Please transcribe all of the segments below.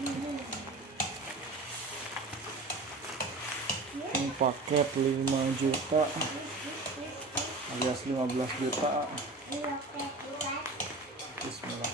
Ini paket 5 juta alias 15 juta. Bismillah.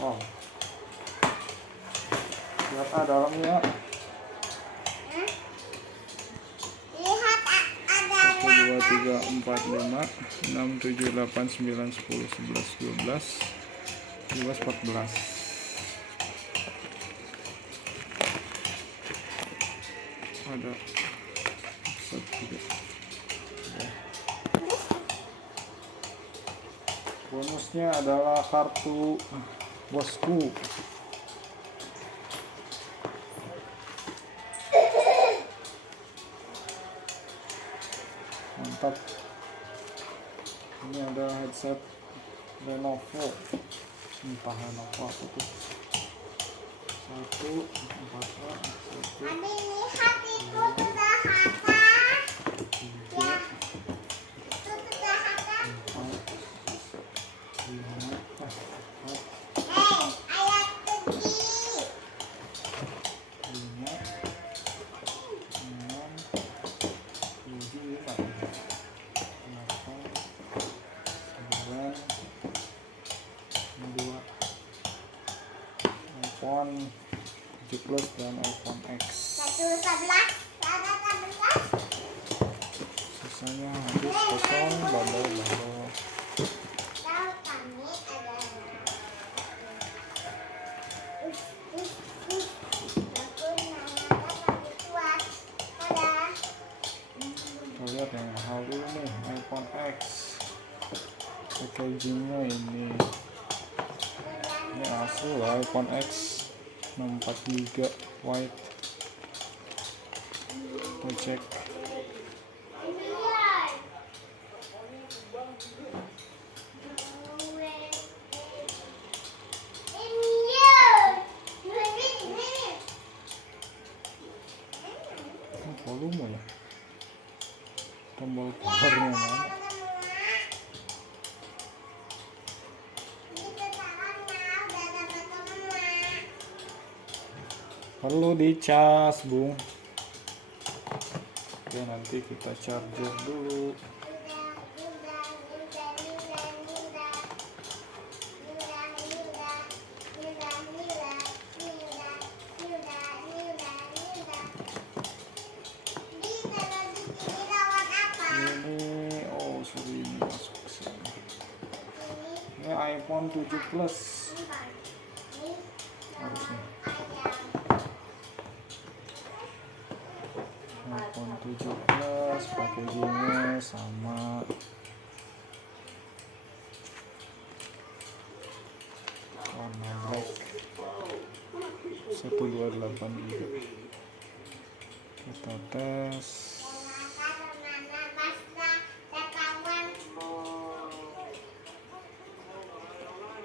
Wow, lihat dalamnya. Lihat ada 1, 2, 3, 4, 5, 6, 7, 8, 9, 10, 11, 12, 13, 14. Ada satu. Bonusnya adalah kartu bosku. Mantap. Ini ada headset Lenovo. Entah Lenovo apa tuh. 1, 4, 1. Abi lihat itu sudah hata. Ya, itu sudah hata. Ayat pergi. 5, 6, 7, 8, 9, 2 iPhone 7 Plus dan iPhone X. 11. Ada 11. Sisanya habis kosong, bandel. Tahu kami ada. Kita lihat yang mahal dulu nih, iPhone X. Packagingnya ini asli lah, iPhone X 64 GB white. Kita cek. Volume ya, tombol powernya mana? Perlu dicas, Bung. Oke, nanti kita charger dulu. Ini sorry, ini masuk ke sini. Ini iPhone 7 Plus harusnya. iPhone 7 Plus packagingnya sama. Warna black 128 GB. Kita tes.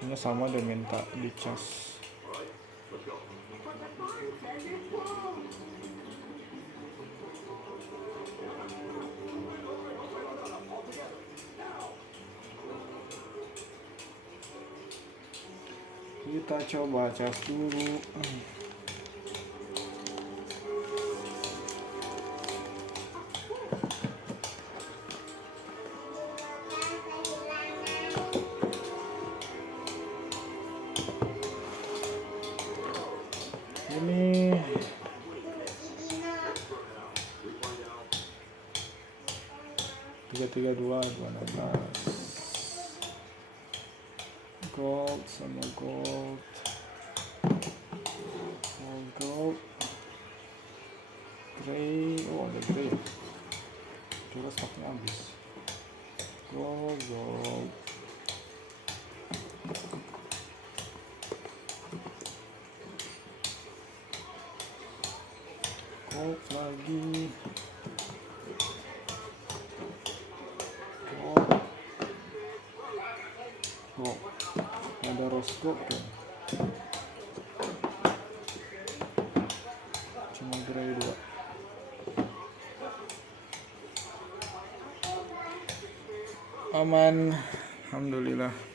Ini sama dia minta dicas. Kita coba cas dulu. Ini 332/12 gold sama gold grey. Oh, ada grey, coba stoknya habis. Wow, wow. Coke lagi. Coke. Coke. Ada rose coke kan? Cuma gerai 2. Aman, alhamdulillah.